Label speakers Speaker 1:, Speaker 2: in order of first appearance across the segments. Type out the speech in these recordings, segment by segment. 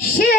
Speaker 1: Say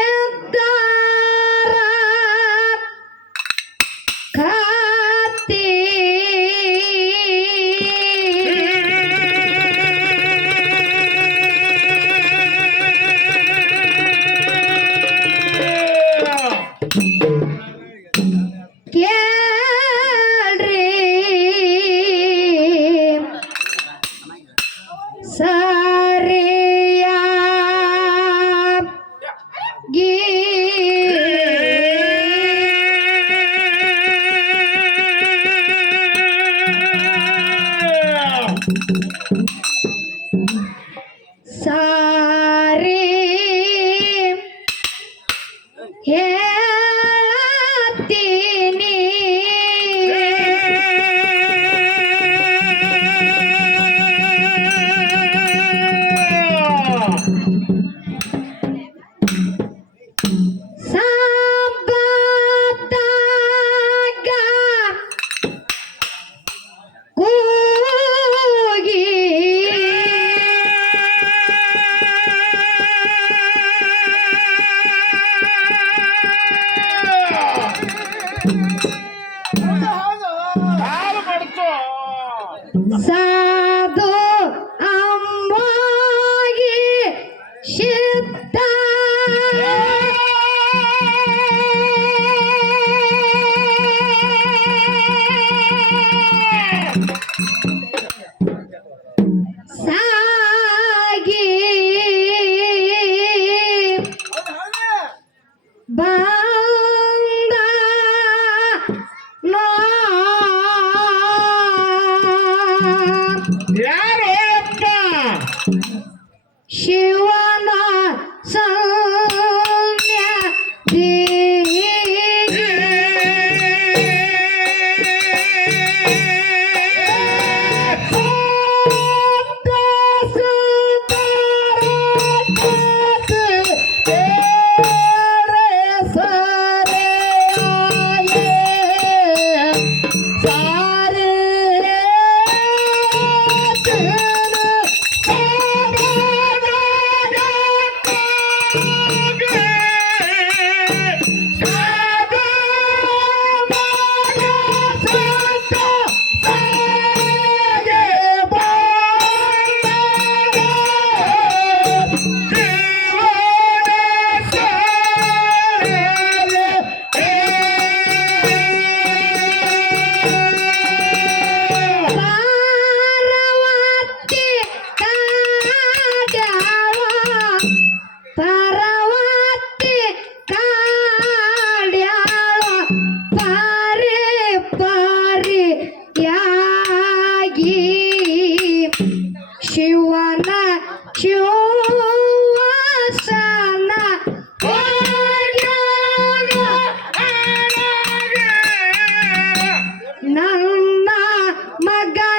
Speaker 1: my
Speaker 2: God.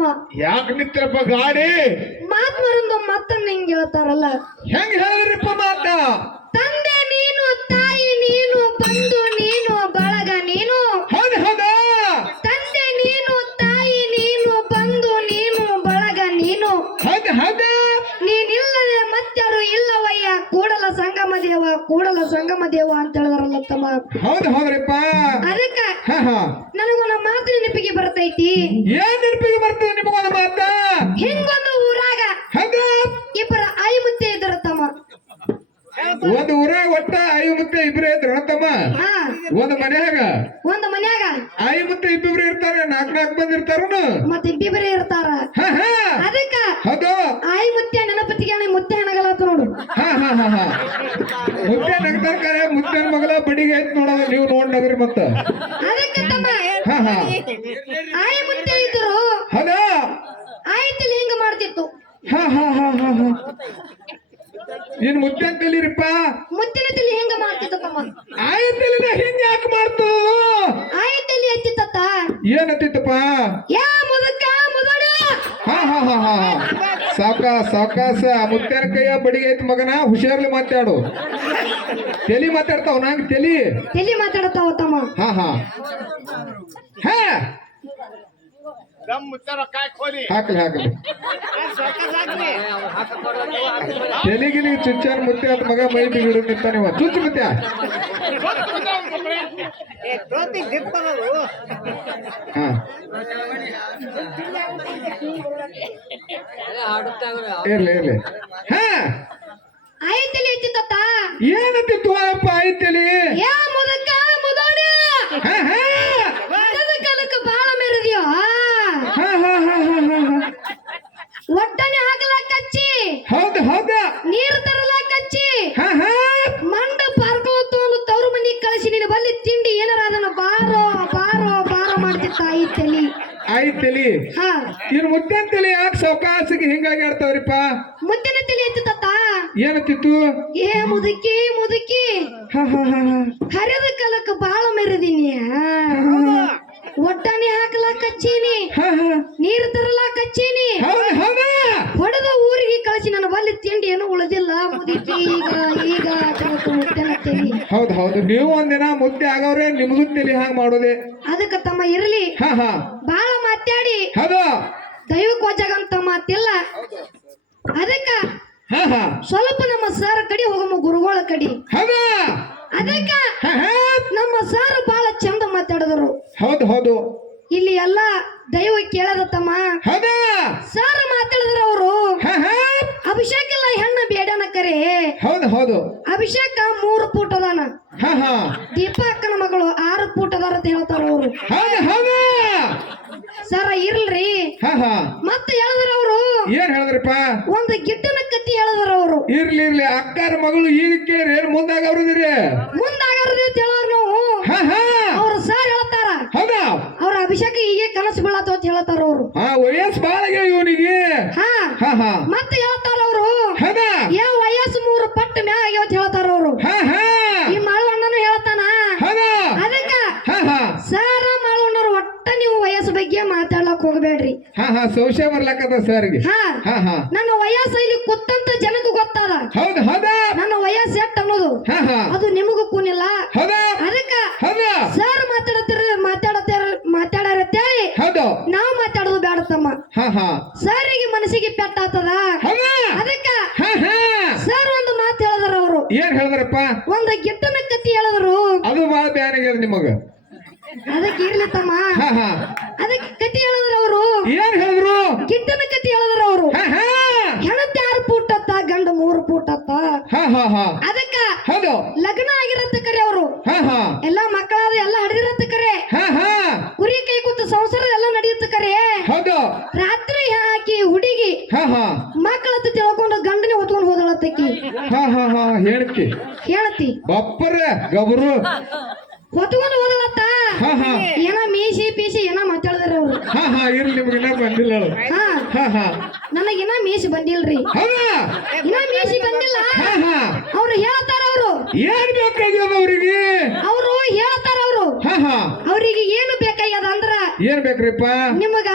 Speaker 2: ತಮ್ಮ
Speaker 1: ಯಾಕೆ ನಿಂತಿರಪ್ಪ ಗಾಡಿ?
Speaker 2: ಮಾತ್ಮರಂದು ಮತ್ತನ್ನ ಹಿಂಗ್ ಹೇಳ್ತಾರಲ್ಲ?
Speaker 1: ಹೆಂಗ್ ಹೇಳಿದ್ರಿಪ್ಪ ಮಾತ?
Speaker 2: ತಂದೆ ನೀನು ತಾಯಿ ನೀನು ಬಂದು ನೀನು ಬಳಗ ನೀನು. ಕೂಡಲ ಸಂಗಮ ದೇವ ಅಂತ ಹೇಳಿದಾರಲ್ಲ ತಮ್ಮ.
Speaker 1: ಹೌದು ಹೌದ್ರಿಪ್ಪ.
Speaker 2: ಅದಕ್ಕ ನನಗೊಂದು ಮಾತು ನೆನಪಿಗೆ ಬರ್ತೈತಿ.
Speaker 1: ಏನ್ ನೆನಪಿಗೆ ಬರ್ತದೆ ನಿಮಗೊಂದು ಮಾತ?
Speaker 2: ಹಿಂಗೊಂದು ಊರಾಗ
Speaker 1: ಹಂಗ
Speaker 2: ಇಬ್ಬರ ಐ ಮುತ್ತೆ ಇದ್ರ ತಮ್ಮ.
Speaker 1: ಒಂದ್ ಊರಾಗ ಒಟ್ಟ ಐ ಮುತ್ತೆ ಇಬ್ರೇ ಇದ್ರು ತಮ್ಮ?
Speaker 2: ಹಾ.
Speaker 1: ಒಂದ್ ಮನ್ಯಾಗ
Speaker 2: ಒಂದ್ ಮನ್ಯಾಗ
Speaker 1: ಆಯಿ ಮತ್ತೆ ಇಬ್ಬಿಬ್ರು ಇರ್ತಾರೆ ನಾಕ್ ನಾಕ್ ಮಂದಿ ಇರ್ತಾರನು?
Speaker 2: ಮತ್ತ ಇಬ್ಬಿಬ್ರು ಇರ್ತಾರ. ಅದಕ್ಕ
Speaker 1: ಹೌದು.
Speaker 2: ಆಯಿ ಮುತ್ತೆ ನೆನಪತ್ತಿಗೆ ಮುತ್ತೆ ಹಣಗಲತ್ತ ನೋಡು.
Speaker 1: ಹಾ ಹಾ ಹಾ ಹಾ. ಮುದ್ದೆ ನಗ್ತಾರ ಕರೆ ಮುತ್ತೆ ಮಗಲ ಬಡಿಗೆ ಐತ್ ನೋಡೋದು ನೀವು ನೋಡ್ ನಗರಿ ಮತ್ತ.
Speaker 2: ಅದಕ್ಕೆ ತಮ್ಮ ಆಯಿ ಮುತ್ತೆ ಇದ್ರು
Speaker 1: ಹೌದಾ.
Speaker 2: ಆಯ್ತಿಲ್ಲ ಹಿಂಗ ಮಾಡ್ತಿತ್ತು.
Speaker 1: ಹಾ ಹಾ ಹಾ ಹಾ ಹಾ. ಏನ್ ಮುದ್ದೆ ಅಂತ ಕಲೀರಿಪ್ಪ
Speaker 2: ಮುತ್ತಿನ ತಲಿ ಹೆಂಗ ಮಾಡ್ತಿತ್ತು ತಮ್ಮ
Speaker 1: ಆಯ್ತಲ್ಲ ಹಿಂಗ ಯಾಕೆ ಮಾಡ್ತು
Speaker 2: ಆಯ್ತಲ್ಲಿ ಎತ್ತಿತ್ತ
Speaker 1: ಏನತ್ತಿತ್ತಪ್ಪ
Speaker 2: ಯಾ ಮುದಕ ಮುದಡ
Speaker 1: ಹಾ ಹಾ ಹಾ ಹಾ ಹಾ ಸಾವ್ಕಾಸ ಸಾವ್ಕಾಸ ಮುತ್ತೆನ ಕೈಯ ಬಡಿಗೆ ಐತ್ ಮಗನ ಹುಷಾರ್ಲಿ ಮಾತಾಡು. ತೆಲಿ ಮಾತಾಡ್ತಾವ ನಂಗ್ ತೆಲಿ.
Speaker 2: ತಲಿ ಮಾತಾಡತಾವ ತಮ್ಮ.
Speaker 1: ಹಾ ಹಾ. ಹಾ!
Speaker 3: ದಮ್ ಮುತ್ತಾರ ಕಾಯ್ ಕೋಲಿ.
Speaker 1: ಹಾಕ್ಲಿ ಹಾಕ್ಲಿ. ತೆಲಿಗಿಲಿ ಚುಚ್ಚಾರ ಮುತ್ತೆ ಅಂತ ಮಗ ಮೈ ಬಿಗಿಡು ನಿಂತಾನಿವ ಚುಚ್ಚು ಮುತ್ಯ ಹಾ ಇರ್ಲಿ ಇರ್ಲಿ. ಹಾ. ಅಪ್ಪ ಐತೆಲಿ
Speaker 2: ಯಾ ಮುದಕ ಮುದಡ
Speaker 1: ಹಾ ಹಾ.
Speaker 2: ಕಲಕ ಬಾಳ ಮೆರದಿಯೋ?
Speaker 1: ಹಾ ಹಾ ಹಾ ಹಾ ಹಾ ಹಾ.
Speaker 2: ಒಟ್ಟನೆ ಹಾಕಲ ಕಚ್ಚಿ?
Speaker 1: ಹೌದು ಹೌದು.
Speaker 2: ನೀರು
Speaker 1: ಐತೆಲಿ
Speaker 2: ಹಾ.
Speaker 1: ಇನ್ ಮುದ್ದೆ ತಲಿ ಯಾಕೆ ಸೌಕಾಸಿಗೆ ಹಿಂಗಾಗಿ ಆಡ್ತಾವ್ರಿಪ್ಪ?
Speaker 2: ಮುದ್ದಿನ ತಲಿ ತಾತ.
Speaker 1: ಏನತ್ತಿತ್ತು?
Speaker 2: ಏ ಮುದುಕಿ ಮುದುಕಿ. ಹರಿದ ಕಲಕ್ಕ ಬಾಳ ಮೆರದೀನಿ ಒಟ್ಟನೆ ಹಾಕಲ
Speaker 1: ಹಚ್ಚೀನಿ
Speaker 2: ನೀರು ತರಲ ಕಚ್ಚೀನಿ.
Speaker 1: ಹೌದು ಹೌದಾ.
Speaker 2: ಹೊಡೆದ ಊರಿಗೆ ಕಳಿಸಿ ನನ್ನ ಬಲ್ಲಿ ತಿಂಡಿ ಏನು ಉಳಿದಿಲ್ಲ. ಮುದುಕಿ ಈಗ ಈಗ ತಿಳ್ಕೊ ಮುದ್ದೆನ
Speaker 1: ಹೌದು ಹೌದು. ನೀವು ಒಂದಿನ ಮುದ್ದೆ ಆಗವ್ರೆ ನಿಮಗೂ ತಿಳಿ ಹಾಗೆ ಮಾಡೋದೆ.
Speaker 2: ಅದಕ್ಕೆ ತಮ್ಮ ಇರಲಿ. ಬಾಳ ಮಾತಾಡಿ.
Speaker 1: ಹೌದು.
Speaker 2: ದೈವಕ್ಕೆ ವಜಾಗಂತ ಮಾತಿಲ್ಲ. ಅದಕ್ಕ ಸ್ವಲ್ಪ ನಮ್ಮ ಸರ್ ಕಡಿ ಹೋಗಮ್ಮ ಗುರುಗಳ ಕಡಿ. ಅದಕ್ಕ ನಮ್ಮ ಸರ್ ಬಹಳ ಚಂದ ಮಾತಾಡಿದ್ರು.
Speaker 1: ಹೌದು.
Speaker 2: ಎಲ್ಲ ದೈವ ಕೇಳದ ತಮ್ಮ
Speaker 1: ಹೌದಾ?
Speaker 2: ಸರ್ ಮಾತಾಡಿದ್ರ ಅವರು. ಅಭಿಷೇಕ್ ಎಲ್ಲ ಹೆಣ್ಣ ಬೇಡನ ಕರೆ.
Speaker 1: ಹೌದು ಹೌದು.
Speaker 2: ಅಭಿಷೇಕ ಮೂರು ಫೂಟ್ ಅದಾನ. ದೀಪಾ ಅಕ್ಕನ ಮಗಳು ಆರು ಫೂಟ್ ಅದಾರ ಅಂತ ಹೇಳ್ತಾರ ಅವರು. ಸರ ಇರ್ಲ್ರಿ. ಮತ್ತೆ ಹೇಳಿದ್ರ ಅವರು.
Speaker 1: ಏನ್ ಹೇಳಿದ್ರಪ್ಪ?
Speaker 2: ಒಂದು ಗಿಟ್ಟನ ಕತ್ತಿ ಹೇಳಿದ್ರ ಅವರು.
Speaker 1: ಇರ್ಲಿ ಇರ್ಲಿ. ಅಕ್ಕನ ಮಗಳು ಈಗ ಕೇಳ್ರಿ ಏನ್ ಮುಂದಾಗ ಅವ್ರದಿರಿ
Speaker 2: ಮುಂದಾಗರ್ದೆ ಅಂತ ಹೇಳೋರ್ ನಾವು
Speaker 1: ಹಾ ಹಾ
Speaker 2: ಅವ್ರ ಸರ್ ಹೇಳ್ತಾರ
Speaker 1: ಹೌದಾ
Speaker 2: ಅವ್ರ ಅಭಿಷೇಕ ಹೀಗೆ ಕನಸು ಬೀಳತ್ತ ಅಂತ ಹೇಳ್ತಾರ ಅವರು
Speaker 1: ಹಾ ವಯಸ್ಸು ಬಾಳ ಆಗ್ಯಾವ ಇವನಿಗೆ
Speaker 2: ಹಾ
Speaker 1: ಹಾ ಹಾ
Speaker 2: ಮತ್ತೆ ಹೇಳ್ತಾರ ಅವರು
Speaker 1: ಹೌದಾ
Speaker 2: ಏ ವಯಸ್ಸು ಮೂರು ಪಟ್ಟು ಮ್ಯಾಗ ಆಗ್ಯಾವ ಅಂತ ಹೇಳ್ತಾರ ಅವರು
Speaker 1: ಹಾ ಹಾ
Speaker 2: ಈ ಮಾಳಣ್ಣನು ಹೇಳ್ತಾನ
Speaker 1: ಹೌದಾ
Speaker 2: ಅದಕ್ಕ
Speaker 1: ಹಾ ಹಾ
Speaker 2: ಸರ ಮಾಳಣ್ಣರು ಒಟ್ಟ ನೀವು ವಯಸ್ಸು ಬಗ್ಗೆ ಮಾತಾಡಕ್ ಹೋಗ್ಬೇಡ್ರಿ
Speaker 1: ಸಂಶಯ ಬರ್ಲಕ್ಕದ ಸರ್ಗೆ?
Speaker 2: ಹಾ.
Speaker 1: ಹಾ ಹಾ.
Speaker 2: ನನ್ನ ವಯಸ್ಸು ಇಲ್ಲಿ ಕುತ್ತಂತ ಜನಕ್ಕೆ ಗೊತ್ತದ
Speaker 1: ಹೌದು ಹೌದಾ.
Speaker 2: ನನ್ನ ವಯಸ್ಸು ಎಷ್ಟ್ ಅನ್ನೋದು? ಅದು ನಿಮಗೂ ಕೂನಿಲ್ಲ.
Speaker 1: ಹೌದಾ.
Speaker 2: ಅದಕ್ಕ
Speaker 1: ಹೌದಾ.
Speaker 2: ಸರ್ ಮಾತಾಡತ್ತೀರ ಮಾತಾಡತ್ತೀರ ಮಾತಾಡಾರತ್ತೇಳಿ.
Speaker 1: ಹೌದು.
Speaker 2: ನಾವು ಮಾತಾಡೋದು ಬೇಡ ತಮ್ಮ. ಸರಿಗೆ ಮನಸ್ಸಿಗೆ ಪೆಟ್ಟಾತದ
Speaker 1: ಹೌದಾ
Speaker 2: ಅದಕ್ಕ
Speaker 1: ಹಾ ಹಾ
Speaker 2: ಸರ್ ಒಂದು ಮಾತು ಹೇಳಿದ್ರ ಅವರು
Speaker 1: ಏನ್ ಹೇಳಿದ್ರಪ್ಪ
Speaker 2: ಒಂದು ಗಿಟ್ಟನ ಕತ್ತಿ ಹೇಳಿದ್ರು
Speaker 1: ಅದು ಬಾಳ ಬ್ಯಾನ್ ಆಗ್ಯದ ನಿಮಗ
Speaker 2: ಅದಕ್ಕೆ ಇರ್ಲಿ ತಮ್ಮ
Speaker 1: ಹಾ ಹಾ
Speaker 2: ಅದಕ್ಕೆ ಕತ್ತಿ ಹೇಳಿದ್ರ ಅವರು
Speaker 1: ಏನ್ ಹೇಳಿದ್ರು
Speaker 2: ಗಿಟ್ಟನ ಕತ್ತಿ ಹೇಳಿದ್ರ ಅವರು
Speaker 1: ಹಾ ಹಾ
Speaker 2: ಹೆಣತ್ ಆರು ಫೂಟ್ ಅತ್ತ ಗಂಡ ಮೂರು ಫೂಟ್ ಅತ್ತ
Speaker 1: ಹಾ ಹಾ ಹಾ
Speaker 2: ಅದಕ್ಕ
Speaker 1: ಹೌದು.
Speaker 2: ಲಗ್ನ ಆಗಿರತ್ತ ಕರೆ ಅವರು. ಎಲ್ಲಾ ಮಕ್ಕಳಾದ ಎಲ್ಲ ಹಡಿದಿರತ್ತ ಕರೆ. ಕುರಿ ಕೈ ಕೂತು ಸಂಸಾರ ಎಲ್ಲ ನಡೆಯುತ್ತ ಕರೆ.
Speaker 1: ಹೌದು.
Speaker 2: ರಾತ್ರಿ ಹಾಕಿ ಹುಡುಗಿ ಮಕ್ಕಳತ್ತ ತಿಳ್ಕೊಂಡು ಗಂಡನೆ ಹೊತ್ಕೊಂಡು ಹೋದಳತ್ತಕ್ಕಿ.
Speaker 1: ಹೇಳ್ತಿ.
Speaker 2: ಹೇಳ್ತಿ.
Speaker 1: ಬಪ್ಪರ ಗಬರು
Speaker 2: ಹೊತ್ಕೊಂಡು ಹೋದಳತ್ತ. ಏನ ಮೀಸಿ ಪೀಸಿ ಏನ ಮಾತಾಡಿದ್ರ ಅವರು.
Speaker 1: ಇರ್ಲಿ ನಿಮ್ಗೆ ಇನ್ನ ಬಂದಿಲ್ಲ
Speaker 2: ನನಗಿನ್ನ ಮೀಸಿ ಬಂದಿಲ್ರಿ. ಇನ್ನ ಮೀಸಿ ಬಂದಿಲ್ಲ. ಅವ್ರು ಹೇಳ್ತಾರ ಅವರು.
Speaker 1: ಏನ್ ಬೇಕಾಗ್ಯದ ಅವ್ರಿಗೆ?
Speaker 2: ಅವರು ಹೇಳ್ತಾರ ಅವರು.
Speaker 1: ಹಾ ಹಾ.
Speaker 2: ಅವ್ರಿಗೆ ಏನು ಬೇಕಾಗ್ಯದ ಅಂದ್ರ
Speaker 1: ಏನ್ ಬೇಕ್ರಿಪ್ಪ?
Speaker 2: ನಿಮಗ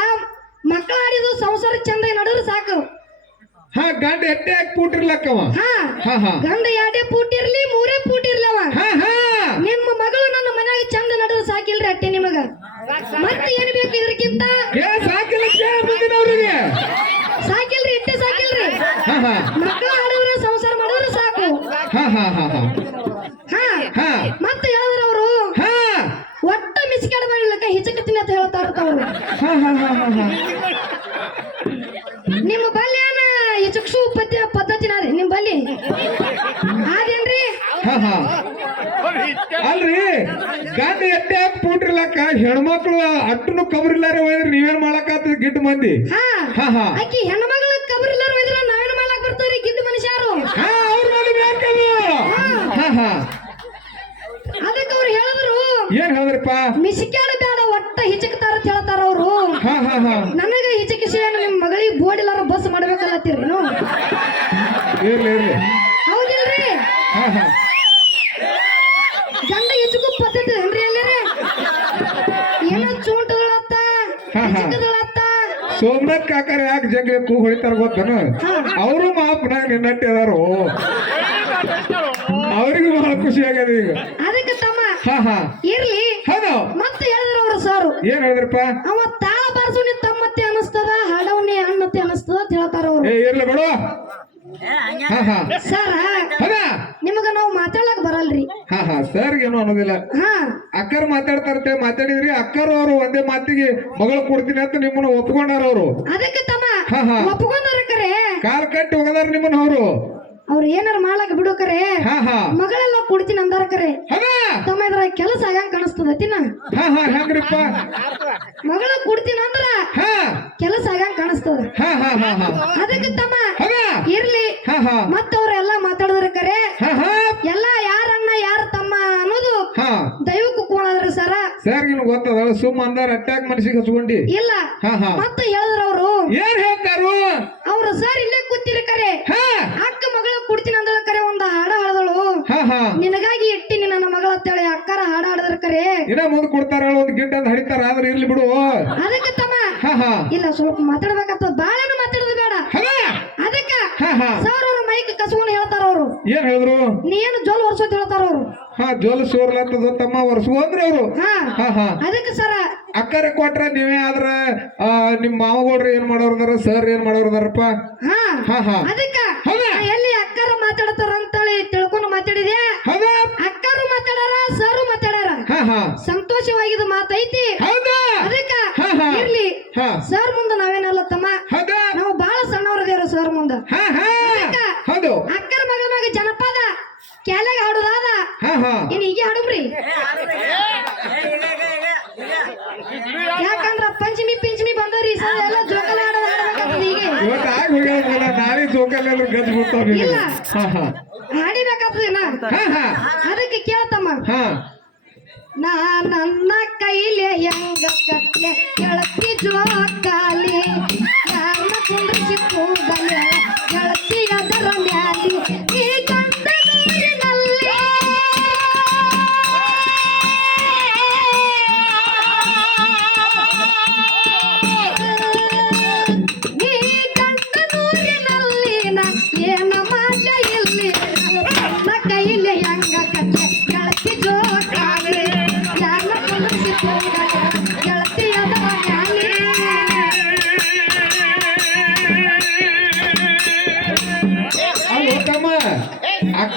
Speaker 2: ಮಕ್ಕಳ ಆಡಿದು ಸಂಸಾರ ಚಂದ ನಡೆದ್ರೆ ಸಾಕು.
Speaker 1: ಹಾ ಗಂಡ ಎಟ್ಟೆ ಹಾಕಿ ಪೂಟಿರ್ಲಕ್ಕವ.
Speaker 2: ಹಾ.
Speaker 1: ಹಾ ಹಾ.
Speaker 2: ಗಂಡ ಎರಡೇ ಪೂಟಿರ್ಲಿ ಮೂರೇ ಪೂಟಿರ್ಲವ.
Speaker 1: ಹಾ ಹಾ.
Speaker 2: ನಿಮ್ಮ ಮಗಳು ನನ್ನ ಮನ್ಯಾಗ ಚಂದ ನಡೆದ್ರೆ ಸಾಕಿಲ್ರಿ ಅಟ್ಟೆ ನಿಮಗ. ಮತ್ತೆ ಏನ್ ಬೇಕು ಇದಕ್ಕಿಂತ
Speaker 1: ಏ ಕೇಳ್ಬಿಟ್ಟಿನ ಅವ್ರಿಗೆ
Speaker 2: ಸಾಕಿಲ್ರಿ ಇಟ್ಟೆ ಸಾಕಿಲ್ರಿ
Speaker 1: ಹಾ ಹಾ
Speaker 2: ಮಕ್ಕಳ ಆಡಿದ್ರೆ ಸಂಸಾರ ಮಾಡಿದ್ರೆ ಸಾಕು
Speaker 1: ಹಾ ಹಾ ಹಾ ಹಾ
Speaker 2: ಹಾ
Speaker 1: ಹಾ
Speaker 2: ಮತ್ತೆ ಹೇಳಿದ್ರ ಅವರು
Speaker 1: ಹಾ
Speaker 2: ಒಟ್ಟ ಮಿಸ್ಕಾಡ್ ಮಾಡ್ಲಿಕ್ಕ ಹಿಚಕತ್ತೀನಿ ಅಂತ ಹೇಳ್ತಾ ಇರ್ತಾವ್ರು
Speaker 1: ಹಾ ಹಾ ಹಾ ಹಾ ಹಾ
Speaker 2: ನಿಮ್ಮ ಬಲ್ಯಾನ ಹಿಚಕ್ಸು ಪದ್ಯ ಪದ್ಧತಿನ ಅದೇ ನಿಮ್ ಬಲ್ಲಿ ಅದೇನ್ರಿ
Speaker 1: ಹಾ ಹಾ ಅಲ್ರಿ? ಗಂಡ ಎಟ್ಟೆ ಹಾಕಿ ಪೂಟಿರ್ಲಕ್ಕ ಹೆಣ್ಮಕ್ಳು ಅಟ್ಟನು ಕಬರಿಲ್ಲಾರ ಹೋದ್ರೆ ನೀವೇನ್ ಮಾಡಕ್ ಗಿಡ್ ಮಂದಿ?
Speaker 2: ಹಾ.
Speaker 1: ಹಾ
Speaker 2: ಆಕಿ ಹೆಣ್ಮಗಳ ಕಬರಿಲ್ಲಾರ ಒಯ್ದ್ರ ನಾವೇನ್ ಮಾಡ್ಲಾಕ್ ಬರ್ತಾವ್ರಿ ಗಿದ್ದ ಮನುಷ್ಯರು?
Speaker 1: ಹಾ ಅವ್ರ ಮೇಲೆ ಬೇಕದು ಹಾ. ಹಾ
Speaker 2: ಅದಕ್ಕೆ ಅವ್ರು ಹೇಳಿದ್ರು
Speaker 1: ಏನ್ ಹೇಳಿದ್ರಪ್ಪ?
Speaker 2: ಮಿಸಿಕ್ಯಾಡ ಬೇಡ ಒಟ್ಟ ಹಿಚಕ್ತಾರ ಅಂತ ಹೇಳ್ತಾರ ಅವ್ರು.
Speaker 1: ಹಾ ಹಾ ಹಾ.
Speaker 2: ನನಗ ಹಿಚಕಿಸಿ ನಿಮ್ ಮಗಳಿಗೆ ಬೋರ್ಡ್ ಇಲ್ಲಾರ ಬಸ್ ಮಾಡ್ಬೇಕಲ್ಲ
Speaker 1: ಇರ್ಲಿ ಇರ್ಲಿ
Speaker 2: ಹೌದಿಲ್ರಿ
Speaker 1: ಹಾ ಹಾ
Speaker 2: ಗಂಡ ಹಿಚಕು ಪದ್ಧತಿ ಏನ್ರಿ ಎಲ್ಲರೇ ಏನೋ ಚೂಂಟಗಳತ್ತ ಹಿಚಕಗಳತ್ತ
Speaker 1: ಸೋಮನಾಥ್ ಕಾಕರ್ ಯಾಕೆ ಜಗ್ಲಿ ಕೂ ಹೊಡಿತಾರ ಗೊತ್ತನ? ಅವರು ಮಾಪನಾಗ ನಿನ್ನಟ್ಟಿದಾರು ಅವರಿಗೂ ಅವ್ರಿಗೂ ಬಹಳ ಖುಷಿ ಆಗ್ಯದ ಈಗ.
Speaker 2: ಅದಕ್ಕೆ ತಮ್ಮ
Speaker 1: ಹಾ ಹಾ.
Speaker 2: ಇರ್ಲಿ.
Speaker 1: ಹೌದು.
Speaker 2: ಮತ್ತೆ ಹೇಳಿದ್ರು ಅವ್ರು ಸಾರು.
Speaker 1: ಏನ್ ಹೇಳಿದ್ರಪ್ಪ?
Speaker 2: ಅವ ತಾಳ ಬಾರ್ಸುನಿ ತಮ್ಮತ್ತೆ ಅನಸ್ತದ ಹಾಡವನಿ ಅಣ್ಣತ್ತೆ ಅನಿಸ್ತದ ಅಂತ ಹೇಳ್ತಾರ ಅವ್ರು.
Speaker 1: ಏ ಇರ್ಲಿ ಬಿಡು. ಹಾ ಹಾ.
Speaker 2: ಸರ ಬರಲ್ರಿ
Speaker 1: ಹಾ ಹಾ ಸರ್ ಏನು ಅನ್ನೋದಿಲ್ಲ.
Speaker 2: ಹಾ.
Speaker 1: ಅಕ್ಕರ್ ಮಾತಾಡ್ತಾರಂತೆ ಮಾತಾಡಿದ್ರಿ ಅಕ್ಕರ್ ಅವರು ಒಂದೇ ಮಾತಿಗೆ ಮಗಳು ಕೊಡ್ತೀನಿ ಅಂತ ನಿಮ್ಮನ್ನ ಒಪ್ಕೊಂಡಾರ ಅವರು.
Speaker 2: ಅದಕ್ಕೆ ತಮ್ಮ
Speaker 1: ಹಾ, ಹಾ.
Speaker 2: ಒಪ್ಕೊಂಡಾರ ಕರೆ.
Speaker 1: ಕಾಲ್ ಕಟ್ಟಿ ಹೋಗದಾರ ನಿಮ್ಮನ್ನ ಅವರು.
Speaker 2: ಅವ್ರು ಏನಾರ ಮಾಡಕ್ ಬಿಡು ಕರೆ.
Speaker 1: ಹಾ ಹಾ.
Speaker 2: ಮಗಳೆಲ್ಲ ಕೊಡ್ತೀನಿ ಅಂದಾರ ಕರೆ.
Speaker 1: ಹೌದಾ?
Speaker 2: ತಮ್ಮ ಇದ್ರ ಕೆಲಸ ಆಗಂಗ್ ಕಾಣಿಸ್ತದ ತಿನ್ನ?
Speaker 1: ಹಾ ಹಾ ಹೆಂಗ್ರಿಪ್ಪ?
Speaker 2: ಮಗಳ ಕೊಡ್ತೀನಿ ಅಂದ್ರ
Speaker 1: ಹಾ.
Speaker 2: ಕೆಲಸ ಆಗಂಗ್ ಕಾಣಿಸ್ತದ?
Speaker 1: ಹಾ ಹಾ ಹಾ ಹಾ.
Speaker 2: ಅದಕ್ಕೆ ತಮ್ಮ
Speaker 1: ಹೌದಾ?
Speaker 2: ಇರ್ಲಿ.
Speaker 1: ಹಾ ಹಾ.
Speaker 2: ಮತ್ತವ್ರೆಲ್ಲ ಮಾತಾಡಿದ್ರ ಕರೆ
Speaker 1: ಹಾ ಹಾ
Speaker 2: ಎಲ್ಲ ಯಾರ ಅಣ್ಣ ಯಾರ ತಮ್ಮ ಅನ್ನೋದು
Speaker 1: ಹಾ
Speaker 2: ದೈವಕ್ಕೂ ಕೋಣದ್ರಿ ಸರ
Speaker 1: ಸರ್ ನಿಮ್ಗೆ ಗೊತ್ತದ ಸುಮ್ಮ ಅಂದಾರ ಅಟ್ಯಾಕ್ ಮನಸ್ಸಿಗೆ ಹಚ್ಕೊಂಡಿ.
Speaker 2: ಇಲ್ಲ.
Speaker 1: ಹಾ ಹಾ.
Speaker 2: ಮತ್ತೆ ಹೇಳಿದ್ರ ಅವರು.
Speaker 1: ಏನ್ ಹೇಳ್ತಾರು
Speaker 2: ಅವ್ರು? ಸರ್ ಇಲ್ಲೇ ಕೂತಿರ ಕರೆ.
Speaker 1: ಹಾ.
Speaker 2: ಅಕ್ಕ ಮಗಳ ಕೊಡ್ತೀನಿ ಅಂದಳ ಕರೆ ಒಂದ್ ಹಾಡ ಹಾಡದಳು.
Speaker 1: ಹಾ ಹಾ.
Speaker 2: ನಿನಗಾಗಿ ಇಟ್ಟಿನಿ ನನ್ನ ಮಗಳ ಅಂತೇಳಿ ಅಕ್ಕಾರ ಹಾಡ ಹಾಡದ್ರ ಕರೆ.
Speaker 1: ಇನ್ನ ಮುಂದ್ ಕೊಡ್ತಾರ ಒಂದ್ ಗಿಡ್ಡ ಅಂತ ಹಡಿತಾರ ಆದ್ರೆ ಇರ್ಲಿ ಬಿಡು.
Speaker 2: ಅದಕ್ಕೆ ತಮ್ಮ.
Speaker 1: ಹಾ ಹಾ.
Speaker 2: ಇಲ್ಲ ಸ್ವಲ್ಪ ಮಾತಾಡ್ಬೇಕಂತ ಬಾಳನ ಮಾತಾಡೋದು ಬೇಡ. ಅದಕ್ಕ
Speaker 1: ಹಾ ಹಾ.
Speaker 2: ಸರ್ ಅವ್ರ ಮೈಕ್ ಕಸ್ಕೊಂಡು ಹೇಳ್ತಾರ ಅವರು.
Speaker 1: ಏನ್ ಹೇಳಿದ್ರು?
Speaker 2: ನೀ ಏನು ಜೋಲ್ ವರ್ಷ ಹೇಳ್ತಾರ ಅವ್ರು.
Speaker 1: ಹಾ ಜೋಲ್ ಸೋರ್ಲತ್ತದ ತಮ್ಮ ಅಂದ್ರ ಅವ್ರು?
Speaker 2: ಹಾ
Speaker 1: ಹಾ ಹಾ.
Speaker 2: ಅದಕ್ಕೆ ಸರ.
Speaker 1: ಅಕ್ಕರೆ ಕೊಟ್ರ ನೀವೇ ಆದ್ರ ನಿಮ್ ಮಾವಗೌಡ್ರ ಏನ್ ಮಾಡೋರ್ದಾರ ಸರ್ ಏನ್ ಮಾಡೋರ್ದಾರಪ್ಪ?
Speaker 2: ಹಾ
Speaker 1: ಹಾ ಹಾ.
Speaker 2: ಅದಕ್ಕ. ಎಲ್ಲಿ ಅಕ್ಕರ ಮಾತಾಡ್ತಾರ ಅಂತೇಳಿ ತಿಳ್ಕೊಂಡು ಮಾತಾಡಿದ್ಯಾ?
Speaker 1: ಹೌದಾ?
Speaker 2: ಅಕ್ಕರು ಮಾತಾಡಾರ ಸರ್ ಮಾತಾಡಾರ
Speaker 1: ಹಾ ಹಾ.
Speaker 2: ಸಂತೋಷವಾಗಿದ್ದು ಮಾತೈತಿ.
Speaker 1: ಹೌದಾ?
Speaker 2: ಅದಕ್ಕ.
Speaker 1: ಹಾ ಹಾ.
Speaker 2: ಇರ್ಲಿ. ಸರ್ ಮುಂದೆ ನಾವೇನಲ್ಲ ತಮ್ಮ
Speaker 1: ಹೌದಾ
Speaker 2: ನಾವು ಬಹಳ ಸಣ್ಣವ್ರದೇವ್ರ ಸರ್ ಮುಂದ
Speaker 1: ಹಾ ಹಾ ಹೌದು
Speaker 2: ಅಕ್ಕರ ಮಗಳ ಮ್ಯಾಗ ಜನಪದ ಕ್ಯಾಲೆಗ್ ಹಾಡುದಾದ
Speaker 1: ಹಾ ಹಾ
Speaker 2: ಇನ್ ಹೀಗೆ ಹಾಡುಮ್ರಿ ಯಾಕಂದ್ರ ಪಂಚಮಿ ಪಿಂಚಮಿ ಬಂದವ್ರಿ ಈ ಸಲ ಎಲ್ಲ ಜೋಕಾಲ ಹಾಡೋದ್ ಹಾಡ್ಬೇಕಾಗ್ತದ ಹೀಗೆ
Speaker 1: ಇವತ್ತು ಆಗಿ ಹೋಗ್ಯಾವಲ್ಲ ನಾಳೆ
Speaker 2: ಇಲ್ಲ.
Speaker 1: ಹಾ ಹಾ.
Speaker 2: ಹಾಡಿಬೇಕಾಗ್ತದೇನ
Speaker 1: ಹಾ ಹಾ.
Speaker 2: ಅದಕ್ಕೆ ಕೇಳ್ತಮ್ಮ
Speaker 1: ಹಾ.
Speaker 2: ನಾ ನನ್ನ ಕೈಲೆ ಹೆಂಗ ಕಟ್ಲೆ? ಗೆಳತಿ ಜೋಕಾಲಿ. ನಾನು ಕುಂಡ್ರಿಸಿ ಕೂದಲೆ?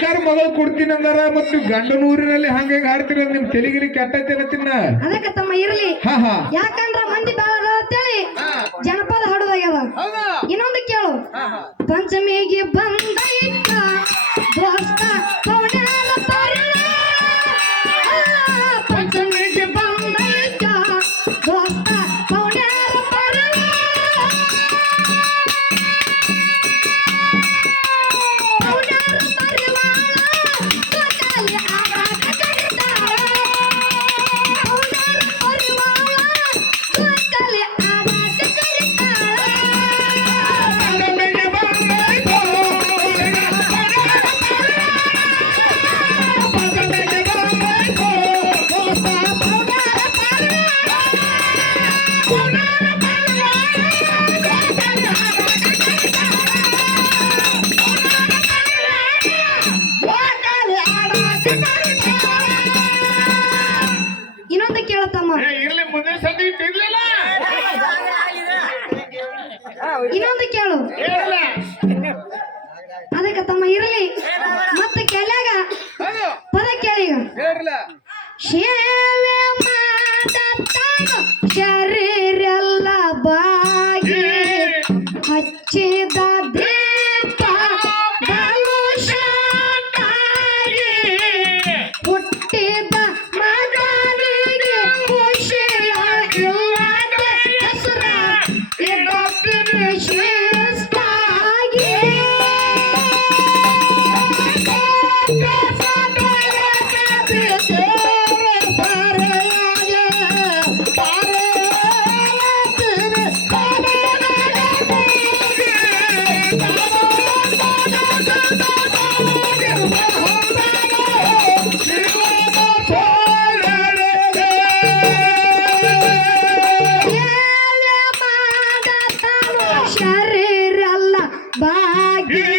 Speaker 1: ಅಕ್ಕರ ಮಗಳು ಕೊಡ್ತೀನಿ ಅಂದಾರ ಮತ್ತು ಗಂಡನ ಊರಿನಲ್ಲಿ ಹಂಗ ಹೆಂಗ ಹಾಡ್ತೀರ ನಿಮ್ ತೆಲಿಗಿರಿ ಕೆಟ್ಟೈತೆ ತಿನ್ನ?
Speaker 2: ಅದಕ್ಕೆ ತಮ್ಮ ಇರ್ಲಿ.
Speaker 1: ಹಾ ಹಾ.
Speaker 2: ಯಾಕಂದ್ರ ಮಂದಿ ಬಾಳ ಅದಾವ ಅಂತೇಳಿ ಜನಪದ ಹಾಡೋದಾಗ್ಯದ ಇನ್ನೊಂದು ಕೇಳು. ಪಂಚಮಿಗೆ ಬಂದೈತ ಇರ್ಲಿ ಮುಂದಿನ ಸತಿ ಇಟ್ಟಿರ್ಲಿಲ್ಲ.
Speaker 1: ಇನ್ನೊಂದು ಕೇಳು. ಅದಕ್ಕೆ ತಮ್ಮ ಇರಲಿ. ಮತ್ತೆ ಕೆಲ್ಯಾಗ ಪದ ಕೇಳಿ
Speaker 2: ಶೇ
Speaker 1: Yeah.